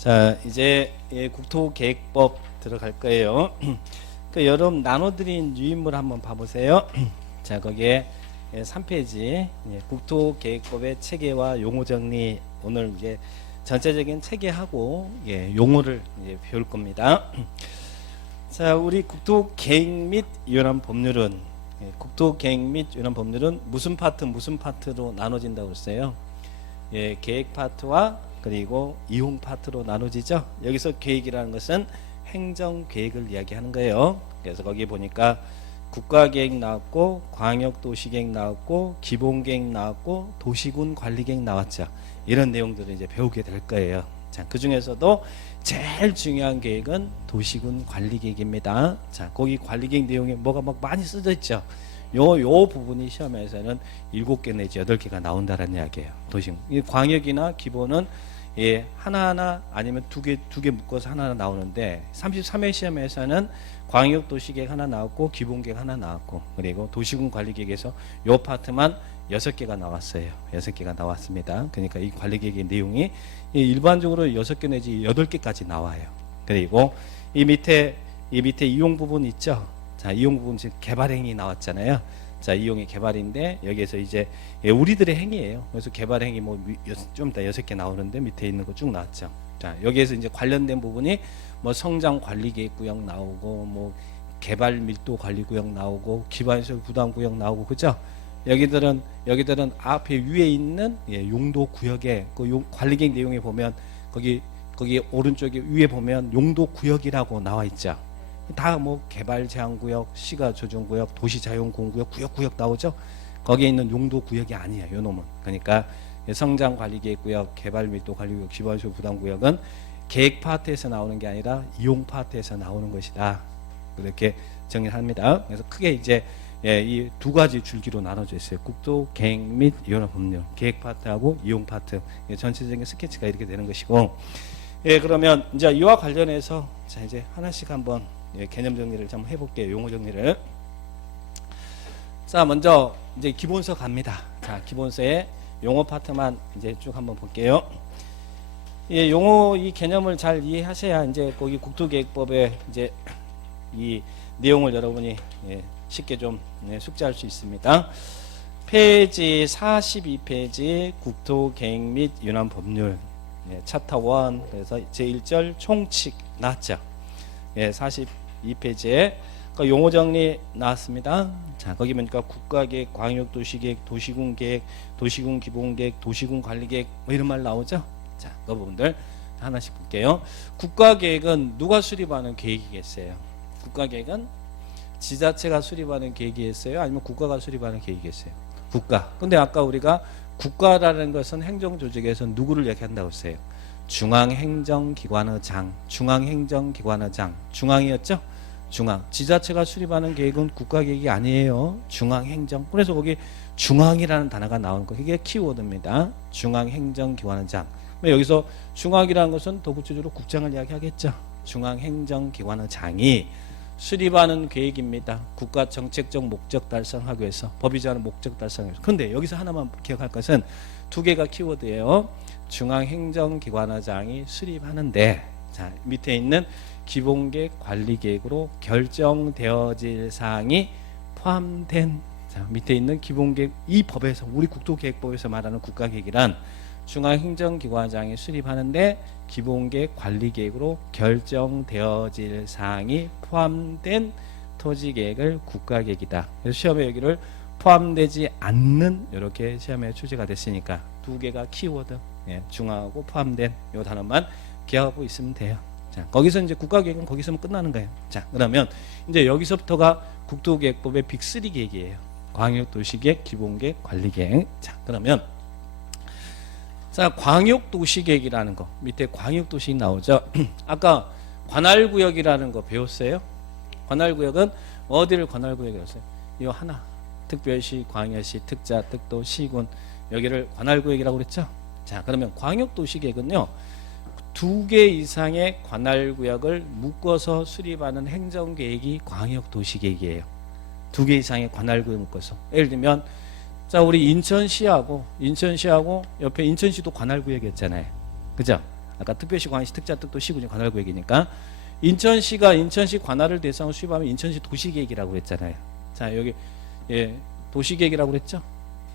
자, 이제 국토계획법 들어갈 거예요. 그 여러분 나눠드린 유인물 한번 봐보세요. 자, 거기에 3페이지 국토계획법의 체계와 용어 정리, 오늘 이제 전체적인 체계하고 용어를 이제 배울 겁니다. 자, 우리 국토계획 및 유연한 법률은 국토계획 및 유연한 법률은 무슨 파트로 나눠진다고 했어요. 계획 파트와 그리고 이용 파트로 나눠지죠. 여기서 계획이라는 것은 행정계획을 이야기하는 거예요. 그래서 거기 보니까 국가계획 나왔고, 광역도시계획 나왔고, 기본계획 나왔고, 도시군 관리계획 나왔죠. 이런 내용들을 이제 배우게 될 거예요. 자, 그 중에서도 제일 중요한 계획은 도시군 관리계획입니다. 자, 거기 관리계획 내용에 뭐가 막 많이 쓰여 있죠. 요 부분이 시험에서는 7개 내지 8개가 나온다는 이야기예요. 도시군. 이 광역이나 기본은 하나하나 아니면 두 개 묶어서 하나하나 나오는데 33회 시험에서는 광역도시계획 하나 나왔고 기본계획 하나 나왔고 그리고 도시군 관리계획에서 요 파트만 6개가 나왔어요. 6개가 나왔습니다. 그러니까 이 관리계획의 내용이 일반적으로 6개 내지 8개까지 나와요. 그리고 이 밑에 이용 부분 있죠. 자, 이용 부분 지금 개발행위 나왔잖아요. 자, 이용의 개발인데 여기에서 이제 우리들의 행위예요. 그래서 개발행위 뭐 좀 이따 6개 나오는데 밑에 있는 거 쭉 나왔죠. 자, 여기에서 이제 관련된 부분이 뭐 성장 관리 계획 구역 나오고 뭐 개발 밀도 관리 구역 나오고 기반시설 부담 구역 나오고 그죠? 여기들은 앞에 위에 있는 용도 구역에 그 관리 계획 내용에 보면 거기 오른쪽에 위에 보면 용도 구역이라고 나와 있죠. 다 뭐 개발 제한 구역, 시가 조정 구역, 도시 자용 공구역, 구역 나오죠. 거기에 있는 용도 구역이 아니에요. 요 놈은. 그러니까 성장 관리 계획 구역, 개발 밀도 관리 구역, 기반시설 부담 구역은 계획 파트에서 나오는 게 아니라 이용 파트에서 나오는 것이다. 그렇게 정리를 합니다. 그래서 크게 이제 이 두 가지 줄기로 나눠져 있어요. 국토 계획 및 유연한 법률. 계획 파트하고 이용 파트. 전체적인 스케치가 이렇게 되는 것이고. 그러면 이제 이와 관련해서 자, 이제 하나씩 한번 개념 정리를 좀 해볼게요. 용어 정리를. 자, 먼저 이제 기본서 갑니다. 자, 기본서의 용어 파트만 이제 쭉 한번 볼게요. 용어 이 개념을 잘 이해하셔야 이제 거기 국토계획법에 이제 이 내용을 여러분이 쉽게 좀 숙지할 수 있습니다. 페이지 42페이지 국토계획 및 유연한 법률 챕터 1 그래서 제1절 총칙 나왔죠. 42페이지에 그 용어 정리 나왔습니다. 자, 거기 보니까 국가계획, 광역도시계획, 도시군계획, 도시군 기본계획, 도시군 관리계획 뭐 이런 말 나오죠. 자, 그 부분들 하나씩 볼게요. 국가계획은 누가 수립하는 계획이겠어요? 국가계획은 지자체가 수립하는 계획이겠어요? 아니면 국가가 수립하는 계획이겠어요? 국가. 근데 아까 우리가 국가라는 것은 행정조직에서 누구를 얘기한다고 했어요? 중앙행정기관의 장, 중앙이었죠? 중앙. 지자체가 수립하는 계획은 국가계획이 아니에요. 중앙행정. 그래서 거기 중앙이라는 단어가 나오는 거. 이게 키워드입니다. 중앙행정기관의 장. 여기서 중앙이라는 것은 더 구체적으로 국장을 이야기하겠죠. 중앙행정기관의 장이 수립하는 계획입니다. 국가 정책적 목적 달성하기 위해서, 법이 정하는 목적 달성하기 위해서. 그런데 여기서 하나만 기억할 것은 두 개가 키워드예요. 중앙행정기관의장이 수립하는데, 자, 밑에 있는 기본계획 관리계획으로 결정되어질 사항이 포함된, 자, 밑에 있는 기본계획, 이 법에서 우리 국토계획법에서 말하는 국가계획이란 중앙행정기관장이 수립하는데 기본계획 관리계획으로 결정되어질 사항이 포함된 토지계획을 국가계획이다. 그래서 시험에 여기를 포함되지 않는 이렇게 시험에 출제가 됐으니까 두 개가 키워드, 중앙하고 포함된 이 단어만 기억하고 있으면 돼요. 자, 거기서 이제 국가계획은 거기서 끝나는 거예요. 자, 그러면 이제 여기서부터가 국토계획법의 빅3 계획이에요. 광역도시계획, 기본계획, 관리계획. 자, 그러면 자, 광역도시계획이라는 거 밑에 광역도시 나오죠. 아까 관할구역이라는 거 배웠어요. 관할구역은 어디를 관할구역이라고 했어요? 이 하나, 특별시, 광역시, 특자, 특도, 시군 여기를 관할구역이라고 그랬죠. 자, 그러면 광역도시계획은요 2개 이상의 관할구역을 묶어서 수립하는 행정계획이 광역도시계획이에요. 2개 이상의 관할구역 묶어서. 예를 들면 자, 우리 인천시하고 옆에 인천시도 관할구역이었잖아요. 그죠? 아까 특별시, 광역시, 특자, 특도, 시군이 관할구역이니까 인천시가 인천시 관할을 대상으로 수립하면 인천시 도시계획이라고 그랬잖아요. 자 여기 예 도시계획이라고 그랬죠.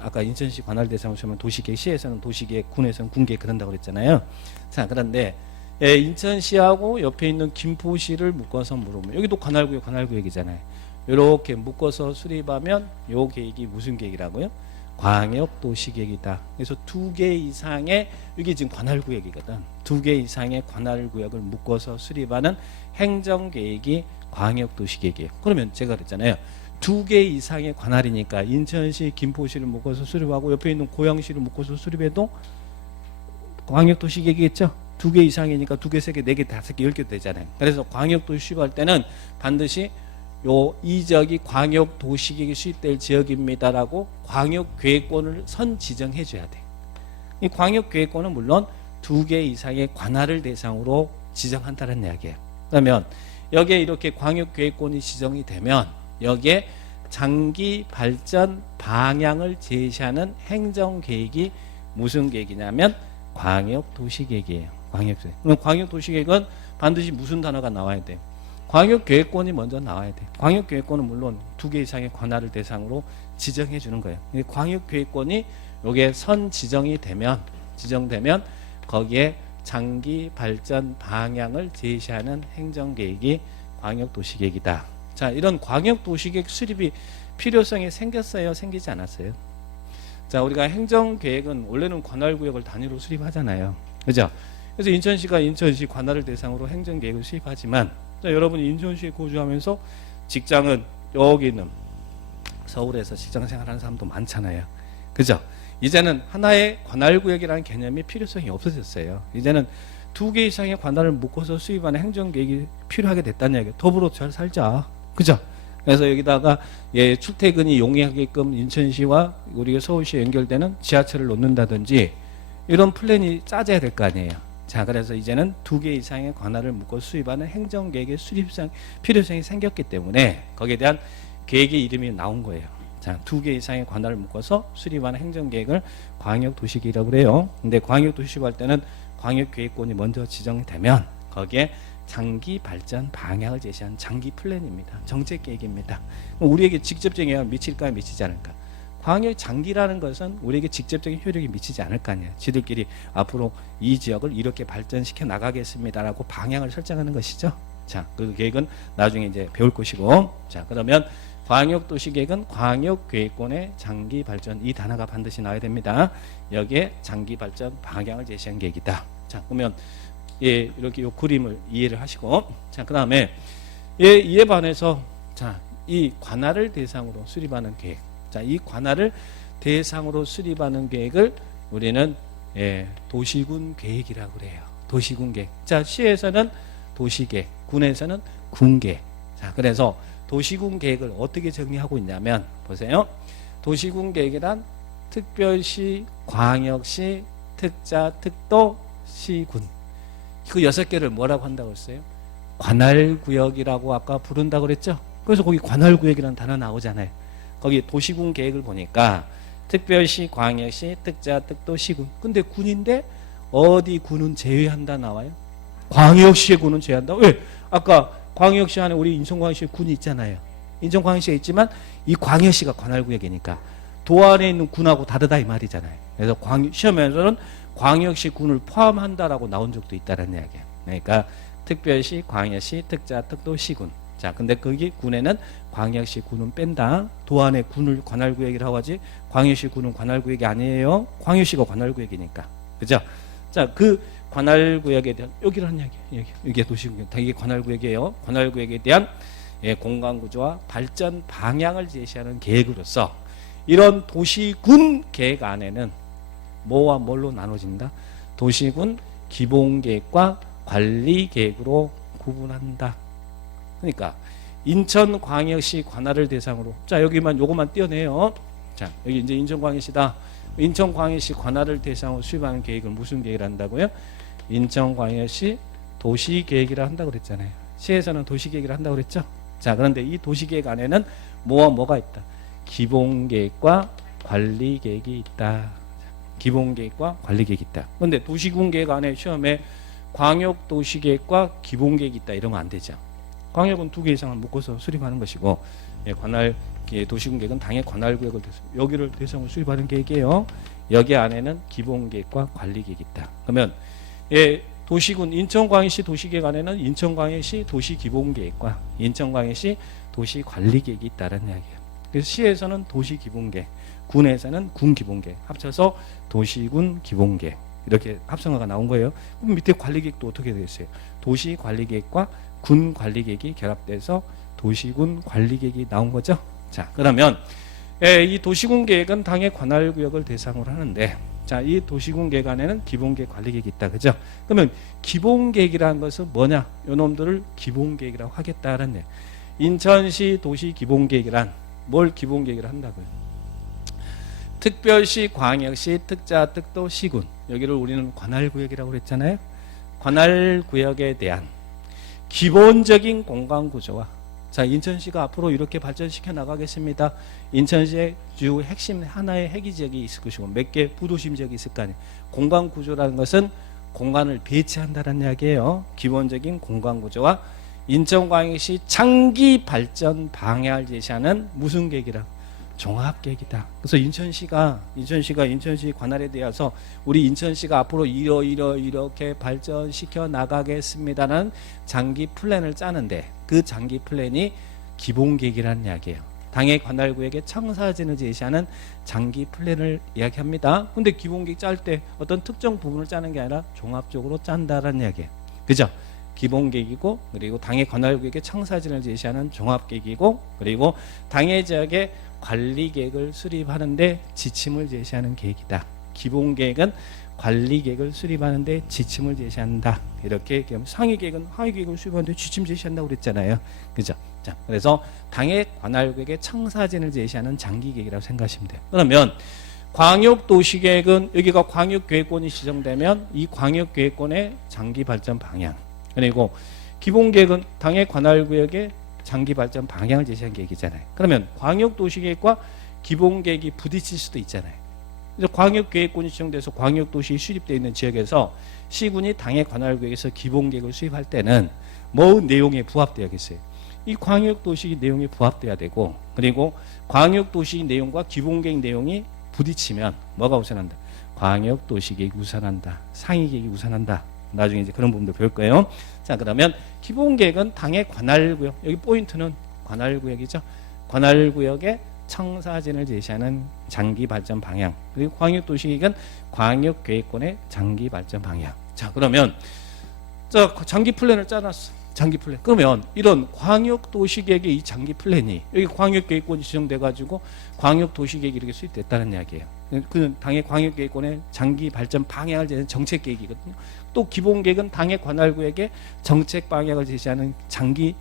아까 인천시 관할 대상으로 수립하면 도시계획, 시에서는 도시계획, 군에서는 군계획 그런다고 그랬잖아요. 자 그런데 예, 인천시하고 옆에 있는 김포시를 묶어서 물으면 여기도 관할구역, 관할구역이잖아요. 이렇게 묶어서 수립하면 요 계획이 무슨 계획이라고요? 광역도시계획이다. 그래서 2개 이상의 이게 지금 관할구역이거든. 2개 이상의 관할구역을 묶어서 수립하는 행정계획이 광역도시계획이에요. 그러면 제가 그랬잖아요. 2개 이상의 관할이니까 인천시, 김포시를 묶어서 수립하고 옆에 있는 고양시를 묶어서 수립해도 광역도시계획이겠죠. 2개 이상이니까 2개, 3개, 4개, 5개, 10개 되잖아요. 그래서 광역도시 수립할 때는 반드시 요 이 지역이 광역도시계획이 수립될 지역입니다라고 광역계획권을 선 지정해 줘야 돼. 이 광역계획권은 물론 2개 이상의 관할을 대상으로 지정한다는 이야기예요. 그러면 여기에 이렇게 광역계획권이 지정이 되면 여기에 장기 발전 방향을 제시하는 행정계획이 무슨 계획이냐면 광역도시계획이에요. 광역도시. 그럼 광역도시계획은 반드시 무슨 단어가 나와야 돼요? 광역계획권이 먼저 나와야 돼. 광역계획권은 물론 2개 이상의 관할을 대상으로 지정해 주는 거예요. 광역계획권이 여기에 선 지정되면 거기에 장기 발전 방향을 제시하는 행정계획이 광역도시계획이다. 자, 이런 광역도시계획 수립이 필요성이 생겼어요? 생기지 않았어요? 자, 우리가 행정계획은 원래는 관할구역을 단위로 수립하잖아요. 그죠? 그래서 인천시가 인천시 관할을 대상으로 행정계획을 수립하지만 자, 여러분이 인천시에 거주하면서 직장은 여기 있는 서울에서 직장 생활하는 사람도 많잖아요. 그죠? 이제는 하나의 관할구역이라는 개념이 필요성이 없어졌어요. 이제는 2개 이상의 관할을 묶어서 수립하는 행정계획이 필요하게 됐다는 얘기예요. 더불어 잘 살자. 그죠? 그래서 여기다가 예, 출퇴근이 용이하게끔 인천시와 우리가 서울시에 연결되는 지하철을 놓는다든지 이런 플랜이 짜져야 될 거 아니에요. 자, 그래서 이제는 2개 이상의 관할을 묶어 수립하는 행정계획의 수립상 필요성이 생겼기 때문에 거기에 대한 계획의 이름이 나온 거예요. 자, 2개 이상의 관할을 묶어서 수립하는 행정계획을 광역도시계획이라고 그래요. 근데 광역도시계획 할 때는 광역계획권이 먼저 지정이 되면 거기에 장기 발전 방향을 제시한 장기 플랜입니다. 정책계획입니다. 우리에게 직접적인 영향을 미칠까 미치지 않을까? 광역 장기라는 것은 우리에게 직접적인 효력이 미치지 않을 거 아니에요. 지들끼리 앞으로 이 지역을 이렇게 발전시켜 나가겠습니다라고 방향을 설정하는 것이죠. 자, 그 계획은 나중에 이제 배울 것이고, 자, 그러면 광역도시계획은 광역계획권의 장기 발전 이 단어가 반드시 나와야 됩니다. 여기에 장기 발전 방향을 제시한 계획이다. 자, 그러면 예, 이렇게 요 그림을 이해를 하시고, 자, 그 다음에 예, 이에 반해서 자, 이 관할을 대상으로 수립하는 계획. 자, 이 관할을 대상으로 수립하는 계획을 우리는 예, 도시군 계획이라고 그래요. 도시군 계획. 자, 시에서는 도시계획, 군에서는 군계획. 자, 그래서 도시군 계획을 어떻게 정리하고 있냐면 보세요. 도시군 계획이란 특별시, 광역시, 특자, 특도, 시군. 그 6개를 뭐라고 한다고 했어요? 관할구역이라고 아까 부른다고 그랬죠? 그래서 거기 관할구역이라는 단어 나오잖아요. 거기 도시군 계획을 보니까 특별시, 광역시, 특자, 특도, 시군. 근데 군인데 어디 군은 제외한다 나와요? 광역시의 군은 제외한다. 왜? 아까 광역시 안에 우리 인천광역시에 군이 있잖아요. 인천광역시에 있지만 이 광역시가 관할구역이니까 도안에 있는 군하고 다르다 이 말이잖아요. 그래서 시험에서는 광역시 군을 포함한다라고 나온 적도 있다는 이야기예요. 그러니까 특별시, 광역시, 특자, 특도, 시군. 자, 근데 거기 군에는 광역시 군은 뺀다. 도안에 군을 관할구역이라고 하지. 광역시 군은 관할구역이 아니에요. 광역시가 관할구역이니까. 그죠? 자, 그 관할구역에 대한 여기라는 이야기예요. 이게 도시구역. 이게 관할구역이에요. 관할구역에 대한 예, 공간구조와 발전 방향을 제시하는 계획으로서 이런 도시군 계획 안에는 뭐와 뭘로 나눠진다? 도시군 기본계획과 관리계획으로 구분한다. 그러니까 인천광역시 관할을 대상으로 자 여기만 요것만 띄어내요. 자 여기 이제 인천광역시다. 인천광역시 관할을 대상으로 수립하는 계획을 무슨 계획을 한다고요? 인천광역시 도시계획이라 한다고 그랬잖아요. 시에서는 도시계획이라 한다고 그랬죠. 자 그런데 이 도시계획 안에는 뭐와 뭐가 있다? 기본계획과 관리계획이 있다. 기본계획과 관리계획이 있다. 그런데 도시군계획 안에 시험에 광역도시계획과 기본계획이 있다 이러면 안 되죠. 광역은 2개 이상을 묶어서 수립하는 것이고, 관할 도시군계획은 당의 관할구역을 여기를 대상으로 수립하는 계획이에요. 여기 안에는 기본계획과 관리계획이 있다. 그러면 도시군 인천광역시 도시계획 안에는 인천광역시 도시기본계획과 인천광역시 도시관리계획이 있다는 이야기예요. 그래서 시에서는 도시기본계획, 군에서는 군기본계획 합쳐서 도시군 기본계획 이렇게 합성어가 나온 거예요. 그럼 밑에 관리계획도 어떻게 되어 있어요? 도시관리계획과 군관리계획이 결합돼서 도시군 관리계획이 나온 거죠. 자, 그러면 이 도시군 계획은 당의 관할구역을 대상으로 하는데, 자, 이 도시군 계획 안에는 기본계획, 관리계획이 있다, 그죠? 그러면 기본계획이라는 것은 뭐냐? 요놈들을 기본계획이라고 하겠다는 데, 인천시 도시기본계획이란 뭘 기본계획을 한다고요? 특별시, 광역시, 특자, 특도, 시군, 여기를 우리는 관할구역이라고 그랬잖아요. 관할구역에 대한 기본적인 공간구조와, 자, 인천시가 앞으로 이렇게 발전시켜 나가겠습니다. 인천시의 주요 핵심 하나의 핵이 지역이 있을 것이고 몇 개 부도심 지역이 있을 거 아니에요. 공간구조라는 것은 공간을 배치한다는 이야기예요. 기본적인 공간구조와 인천광역시 장기 발전 방향을 제시하는 무슨 계획이라? 종합계획이다. 그래서 인천시 관할에 대해서 우리 인천시가 앞으로 이렇게 발전시켜 나가겠습니다는 장기 플랜을 짜는데, 그 장기 플랜이 기본계획이라는 이야기예요. 당의 관할구역의 청사진을 제시하는 장기 플랜을 이야기합니다. 근데 기본계획 짤 때 어떤 특정 부분을 짜는 게 아니라 종합적으로 짠다는 이야기예요. 그죠? 기본계획이고, 그리고 당의 관할구역의 청사진을 제시하는 종합계획이고, 그리고 당의 지역의 관리계획을 수립하는데 지침을 제시하는 계획이다. 기본계획은 관리계획을 수립하는데 지침을 제시한다. 이렇게 얘기하면, 상위계획은 하위계획을 수립하는데 지침 제시한다고 그랬잖아요. 그죠? 자, 그래서 당의 관할구역의 청사진을 제시하는 장기계획이라고 생각하시면 돼요. 그러면 광역도시계획은 여기가 광역계획권이 지정되면 이 광역계획권의 장기발전 방향, 그리고 기본계획은 당의 관할구역의 장기발전 방향을 제시한 계획이잖아요. 그러면 광역도시계획과 기본계획이 부딪힐 수도 있잖아요. 그래서 광역계획권이 지정돼서 광역도시 수립되어 있는 지역에서 시군이 당의 관할구역에서 기본계획을 수립할 때는 뭐 내용에 부합돼야겠어요? 이 광역도시 내용에 부합돼야 되고, 그리고 광역도시 내용과 기본계획 내용이 부딪히면 뭐가 우선한다? 광역도시계획이 우선한다. 상위계획이 우선한다. 나중에 이제 그런 부분도 배울 거예요. 자, 그러면 기본계획은 당의 관할구역, 여기 포인트는 관할구역이죠. 관할구역의 청사진을 제시하는 장기발전 방향, 그리고 광역도시계획은 광역계획권의 장기발전 방향. 자, 그러면 자, 장기 플랜을 짜놨어. 장기 플랜. 그러면 이런 광역도시계획의 이 장기 플랜이 여기 광역계획권이 지정돼가지고 광역도시계획이 이렇게 수립됐다는 이야기예요. 그 당의 광역계획권의 장기 발전 방향을 제시하는 정책계획이거든요. 또 기본계획은 당의 관할구역의 정책 방향을 제시하는 장기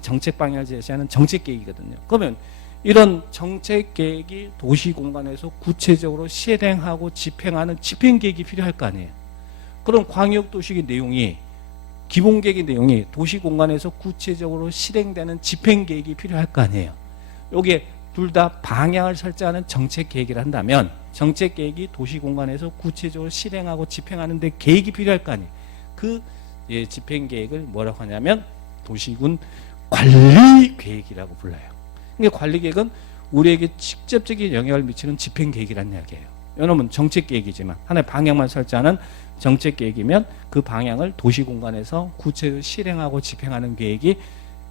정책 방향을 제시하는 정책계획이거든요. 그러면 이런 정책계획이 도시공간에서 구체적으로 실행하고 집행하는 집행계획이 필요할 거 아니에요. 그럼 광역도시계획 내용이, 기본계획의 내용이 도시공간에서 구체적으로 실행되는 집행계획이 필요할 거 아니에요. 여기에 둘 다 방향을 설정하는 정책계획이라 한다면 정책계획이 도시공간에서 구체적으로 실행하고 집행하는 데 계획이 필요할 거 아니에요. 그 집행계획을 뭐라고 하냐면 도시군 관리계획이라고 불러요. 그러니까 관리계획은 우리에게 직접적인 영향을 미치는 집행계획이라는 이야기예요. 이놈은 정책계획이지만 하나의 방향만 설정하는 정책계획이면 그 방향을 도시공간에서 구체적으로 실행하고 집행하는 계획이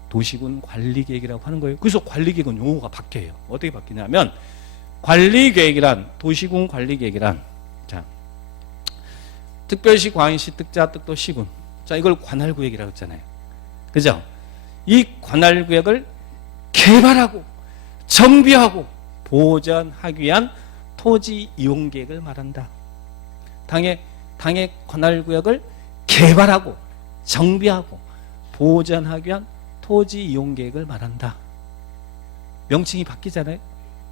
도시군 관리계획이라고 하는 거예요. 그래서 관리계획은 용어가 바뀌어요. 어떻게 바뀌냐면 관리계획이란, 도시군 관리계획이란, 자, 특별시, 광역시, 특자, 특도, 시군, 자, 이걸 관할구역이라고 했잖아요. 그죠? 이 관할구역을 개발하고 정비하고 보전하기 위한 토지 이용계획을 말한다. 당의 관할구역을 개발하고 정비하고 보전하기 위한 토지 이용계획을 말한다. 명칭이 바뀌잖아요.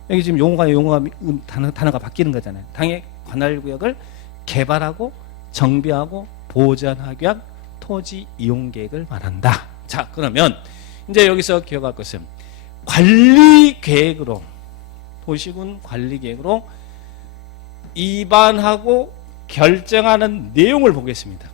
여기 지금 용어가 단어가 바뀌는 거잖아요. 당의 관할구역을 개발하고 정비하고 보전하기 위한 토지 이용계획을 말한다. 자, 그러면 이제 여기서 기억할 것은 관리계획으로, 도시군 관리계획으로 입안하고 결정하는 내용을 보겠습니다.